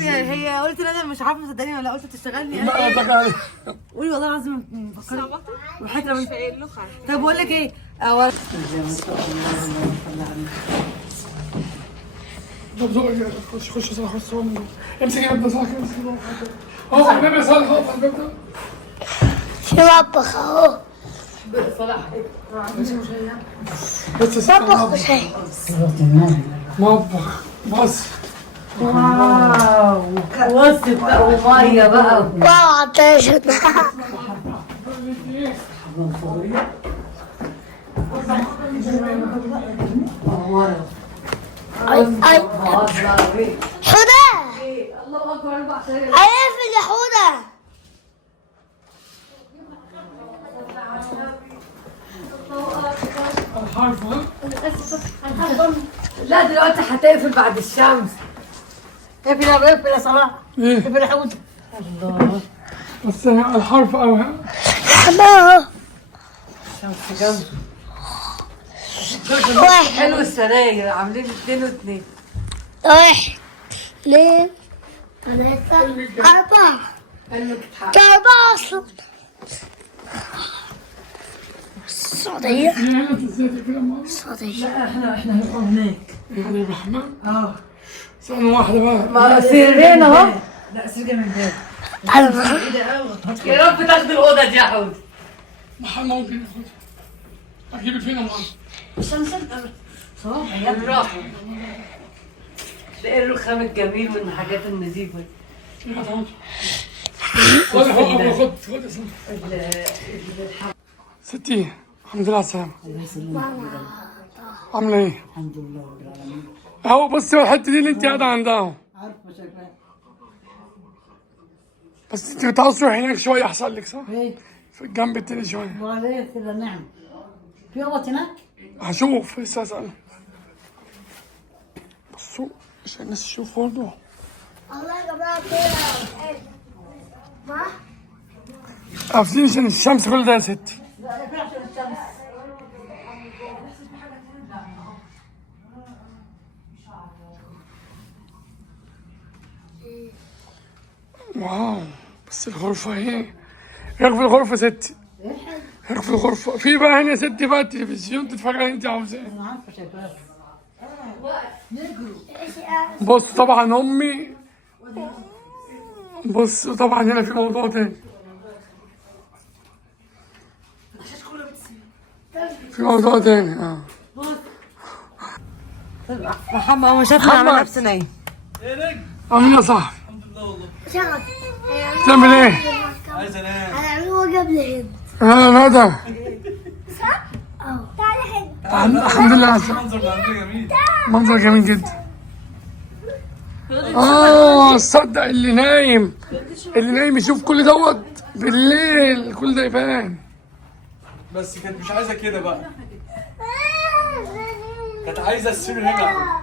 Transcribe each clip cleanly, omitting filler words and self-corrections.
هي قلت انا مش عارفه مصدقني ولا قلت تشتغلني. لا لا قولي والله العظيم مفكرة وحياتي مش قايل له خالص. طب بقول لك ايه خش صالح خش امسك يا ابن صالح امسك اهو النبي يا صالح اقف على الباب ده. في مطبخ اهو. صلاح بس مطبخ وشاي. مطبخ بص. واو وسط بقى وميه بقى واو عطاشة. اي حودة. الله اكبر 4 سنين. اقفل يا حودة. الحرف ها؟ لا دلوقتي هتقفل بعد الشمس. اقفل يا صلاح. ايه اقفل يا حودة. الله بس الحرف او حماها. الشمس جنب. واحد حلو السراير عاملين 2 و2. واحد اثنين ثلاثة أربعة. حلو ده أربعة أصلا. السعودية. هنا ازاي كده ما السعودية. احنا هنبقى هناك. يعني الرحمن اه ثانية واحدة بقى. ما سريرين اهو. لا سرير من باب. أنا يا رب تاخد الاوضه دي يا حودة. محل ممكن ياخدها. اجيب فين يا معلم؟ صح يا بالراحه. ده الرخام الجميل والحاجات النظيفه دي. خد خد خد ستي الحمد لله على السلامة. عاملة ايه؟ الحمد لله رب العالمين. اهو بصي الحتة دي اللي انت قاعدة عندها اهو. عارفه شكلها بس انت بتعوز تروحي هناك شوية احسن لك صح؟ ايه في الجنب التاني شوية. وعليه كده نعم. في اوضه هناك؟ هشوف لسه اسأل. بصوا عشان الناس تشوف برضه. الله يا جماعة كده. ما قافلين عشان الشمس كل ده يا ستي. لا يقفل عشان الشمس. واو بس الغرفة ايه؟ هيك في الغرفة ستي. هيك في الغرفة. في بقى هنا يا ستي بقى التلفزيون تتفرج على اللي انت عاوزاه. انا عارفه شكلها. بص طبعا امي. بص طبعا هنا في موضوع تاني. في موضوع تاني محمد مش هنعمل نفسنا ايه؟ عامل ايه يا صاحبي؟ شغل. بتعمل ايه؟ هنعمله قبل هنا. ندى. أهو. تعالى هنا. الحمد لله على السلامة. منظر جميل جدا. تصدق اللي نايم يشوف كل دوت بالليل كل ده يبان. بس كانت مش عايزه كده بقى، كانت عايزه السرير هنا.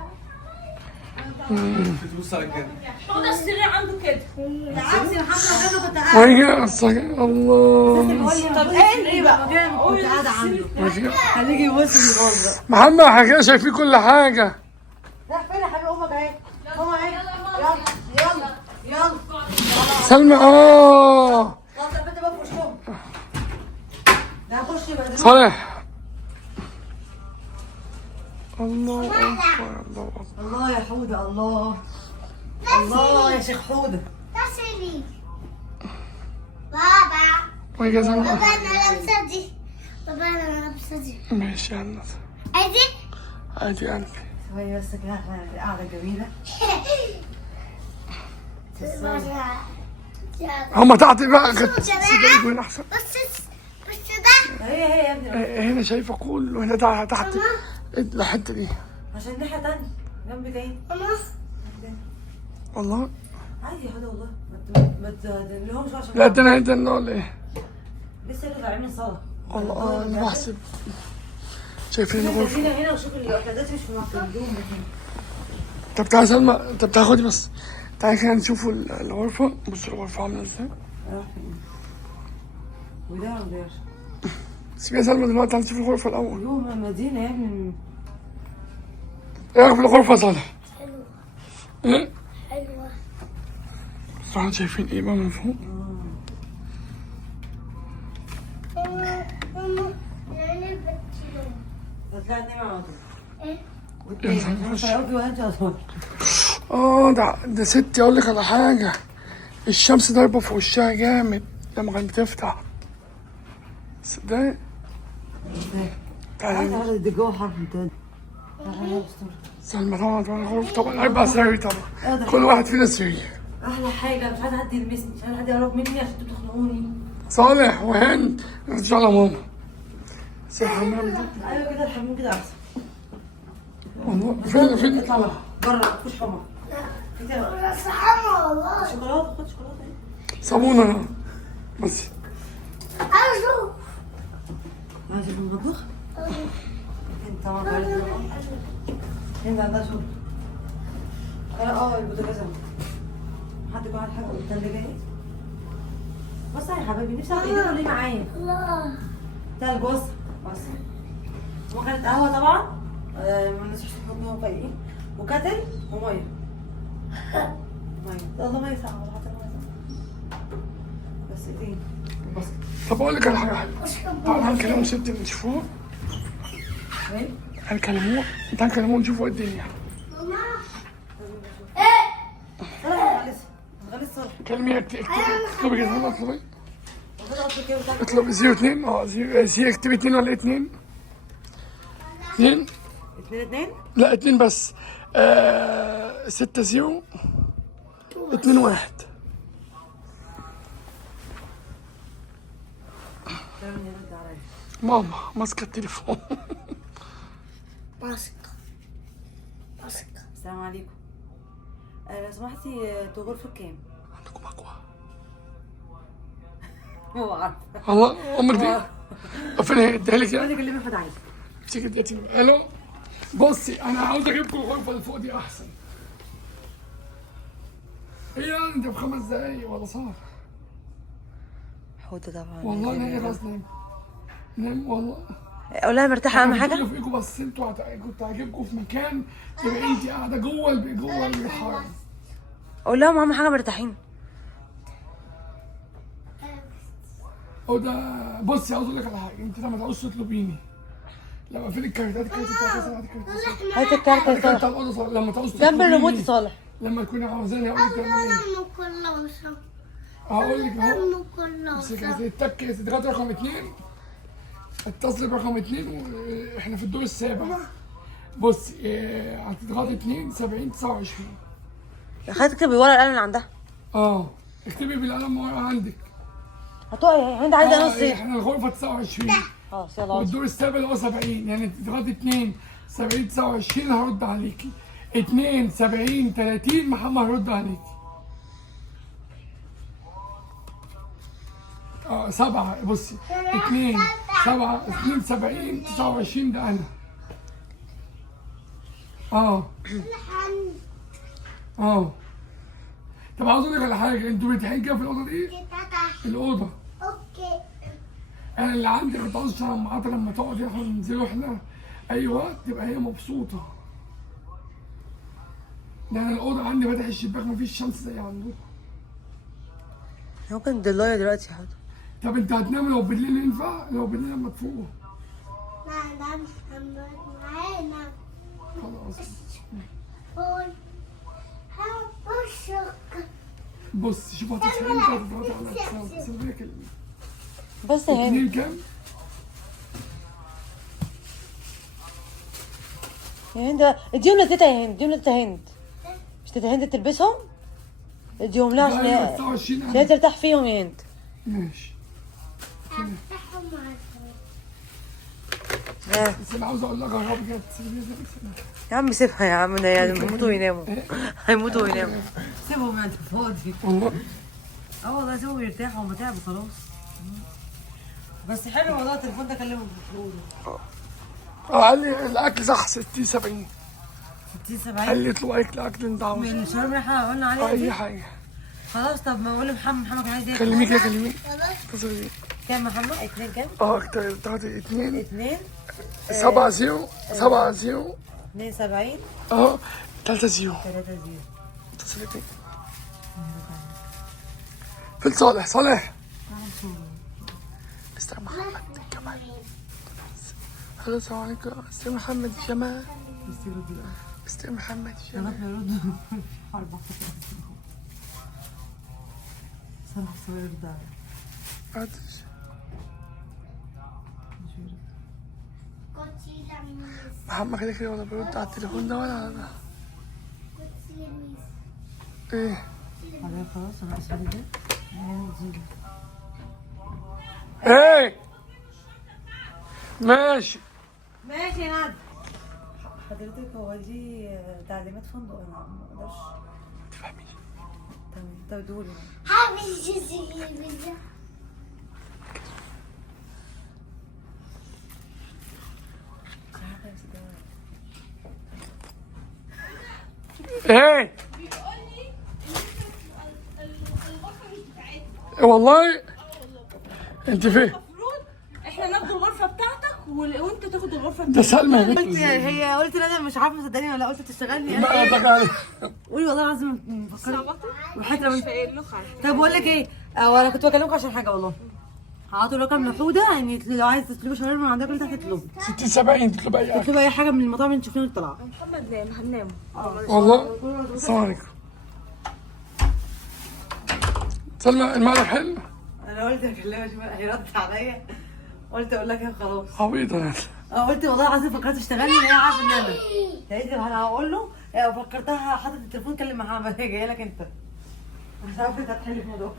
بتبص على الجنة. هو ده السرير عنده كده. بالعكس يا محمد انا كنت الله. طب ايه بقى؟ كنت قاعده عنده. خليكي يبص من جوه. محمد احنا كده شايفين كل حاجة. راح فين يا حبيبي امك اهي. ماما اهي. يلا يلا سلمى خلاص البنت بقى في وشهم. ده هخش يبقى دلوقتي. صالح. الله اكبر الله اكبر. الله يا حودة الله. الله يا شيخ حودة. تسلي. بابا. وهي يا سلمى. بابا أنا لابسة دي. بابا أنا لابسة دي. ماشي يا الناس. عادي؟ عادي قلبي. شوية بس كده احنا قاعدة جميلة. هما تحت بقى كانت يكون احسن. بس ده. هي يا ابني هنا شايفة كله هنا تحت الحتة دي. عشان ناحية تانية جنب تاني. ماما. والله عادي يا حودة والله ما تدلهمش عشان لا ده انا ده ولا ايه؟ لسه كده عاملين صلاة. الله انا بحسب. شايفين الغرفة. هنا وشوف الوحدات مش في مكان. طب تعالى سلمى طب تاخدي بس. تعالى كده نشوفوا الغرفة. بصوا الغرفة عاملة ازاي. وده وده. سيبي يا سلمى دلوقتي تعالى نشوف الغرفة الأول. يوم مدينة يا ابني. ايه رأيك في الغرفة يا صالح؟ حلوة. ايه؟ حلوة. طبعا شايفين ايه بقى من فوق؟ طلعت نايمة على طول. ايه؟ مش هيقضي وقت على طول. ده ستي اقول لك على حاجة. الشمس ضاربة في وشها جامد لما كانت بتفتح. صدق؟ تعالي تعالى دي جوه حرف امتداد. سلمى طبعا الغرفة طبعا 4 سرير طبعا. كل واحد فينا سرير. احلى حاجه مش عايزه حد يلمسني، مش عايزه حد يقرب مني عشان انتوا بتخنقوني. صالح وهند ان شاء الله ماما. بس الحمام ده ايوه كده الحمام كده احسن. والله فين اطلع بره مفيش حمى. كده سبحان الله. شوكولاته، خد شوكولاته اهي. صابونة انا بس. ارجو. عايز المطبخ؟ انت طبعا عارف انت عندها شغل. انا البوتاجاز اهو. حد يكون عارف حاجه التلاجه اهي. بص يا حبايبي نفسي اعمل ايه ليه معايا؟ الله. تلج بص. وكانت قهوه طبعا. ما الناس مش بتحطهم فايقين. وكاتل وميه. ميه. والله ميه ساقعه والله حتى ميه ساقعه. بس ايه؟ بس. طب اقول لك على حاجة حلوة. تعالى هنكلموا ست اللي نشوفوها. ايه؟ هنكلموه نشوفوا ايه الدنيا. ماما. انا غلس. غلس صار. كلمي اكتبي كده يلا اطلبي. المفروض اصل كده بتاع. اطلبي 02 0 اكتبي 2 ولا 2؟ 2 2 لا 2 بس. 6 0 2 1. ماما ماسكة التليفون. ماسكة. السلام عليكم. لو سمحتي انتوا غرفة كام؟ عندكم اقوى هو عارف. والله امك دي فين هي اديها لك انا يعني اكلمك حد عايز. تيجي دلوقتي. الو بصي انا عاوز اجيبكم الغرفه اللي فوق دي احسن. ايه يعني انت في 5 دقايق ولا صار؟ حوده طبعا. والله انا ايه خلاص نام والله. اقول لها مرتاحة اهم حاجة؟ كله فيكم بس انتوا كنت هجيبكم في مكان تبقى انت قاعده جوه جوه الحرم. اقول لهم اهم حاجة مرتاحين. وده بصي عاوز اقول لك على حاجه. انت لما تعوز تطلبيني لما اقفل الكارتات بتاعت الكارت هات الكارت بتاع صالح الاوضه صالح. لما تعوز جنب تطلبيني الريموت صالح. لما تكوني عاوزاني اقول لك تعملي ايه. أم كلوسة. هقول لك اهو. أم كلوسة. تك تضغط رقم 2 اتصل برقم 2 واحنا في الدور السابع. بص هتضغطي 2 70 29. خدت تكتبي ورا القلم اللي عندها. اكتبي بالقلم ورا عندك. هتقعي عندي عايزة نص ايه؟ احنا الغرفه 29 خلاص يلا والدور السابع اللي هو 70. يعني تضغطي 2 70 29 هرد عليكي. 2 70 30 محمد هرد عليكي. 7 بصي 2 7 2 70 29 ده انا. طب عاوز اقول لك على حاجه. انتوا مرتاحين كده في الاوضه دي؟ الاوضه أوكي. انا اللي عندي كنت عاوز اشتغل معاها لما تقعد احنا ننزلوا احنا اي وقت تبقى هي مبسوطه. ده انا الاوضه عندي فاتح الشباك مفيش شمس زي عندكم. ممكن دلاية دلوقتي يا حاجة. طب انت هتنام لو بالليل ينفع؟ لو بالليل لما تفوقوا نعم معانا. خلاص. قول. هبشك. بص شوف هتصحي امتى هتضغطي على اتصال سيبها كلمه. بس يا هند 2 كام؟ يا هند اديهم لتيتا يا هند، اديهم لتيتا هند. مش تيتا هند تلبسهم؟ اديهم لها عشان لا هي 29 عشان هي ترتاح فيهم يا هند. ماشي. هفتحهم معاك. بس انا عاوز اقول لك اهرب كده تسيبني زي ما يا عم سيبها يا عم، ده هيموتوا ويناموا. هيموتوا ويناموا. سيبهم انت فاضي. والله والله سيبهم يرتاحوا، هم تعبوا خلاص. بس حلو والله التليفون ده كلمهم قال لي الاكل صح 60 70. 60 قال 70 لي اطلب اكل انت عاوزه. من الشاورما اللي احنا قلنا عليها اي دي. حاجه. خلاص طب ما اقول لمحمد كان عايز ايه؟ كلميه كده كلميه. اتصلي بيه. كام محمد؟ 2 كام؟ تاخدي 2 2 7 0 7 0 2 70 3 0 3 0. اتصلي بيه. فين صالح؟ صالح مستر محمد جمال. هلا السلام عليكم مستر محمد جمال. مستر محمد جمال. صالح سوي رضا. محمد كده كده ولا بيرد على التليفون ده ولا على ده؟ ايه؟ بعدين خلاص انا اسفل ده. ايه؟ ماشي. ماشي يا ندى. حضرتك هو دي تعليمات فندق انا ما اقدرش. تفهميش؟ تمام طب دوري. ايه؟ والله انت فين؟ المفروض احنا ناخد الغرفه بتاعتك وانت تاخد الغرفه ده بتاعتك. سلمى يا قلت بنت. هي قلت انا مش عارفه صدقني ولا قلت تشتغلني ما قصدك عليه. قولي والله العظيم مفكره وحياتي لو مش قايل له حاجه. طب بقول لك ايه انا كنت بكلمكم عشان حاجه والله. هعطوا رقم لحوده يعني لو عايز تطلبوا شاورما من عندك انت هتطلبوا 60 70 تطلب اي حاجه. تطلبوا اي حاجه من المطاعم اللي تشوفوها طالعه. محمد نام هننام. والله السلام عليكم. سلمى المقلب حلو؟ انا قلت اكلمها اشوف هيرد عليا قلت اقول لك خلاص. عبيطه انا. قلت والله العظيم فكرت اشتغلني هي عارفه ان انا لقيت انا هقول له فكرتها حاطط التليفون كلم معاها هي جايه لك انت مش عارفه انت هتحل الموضوع.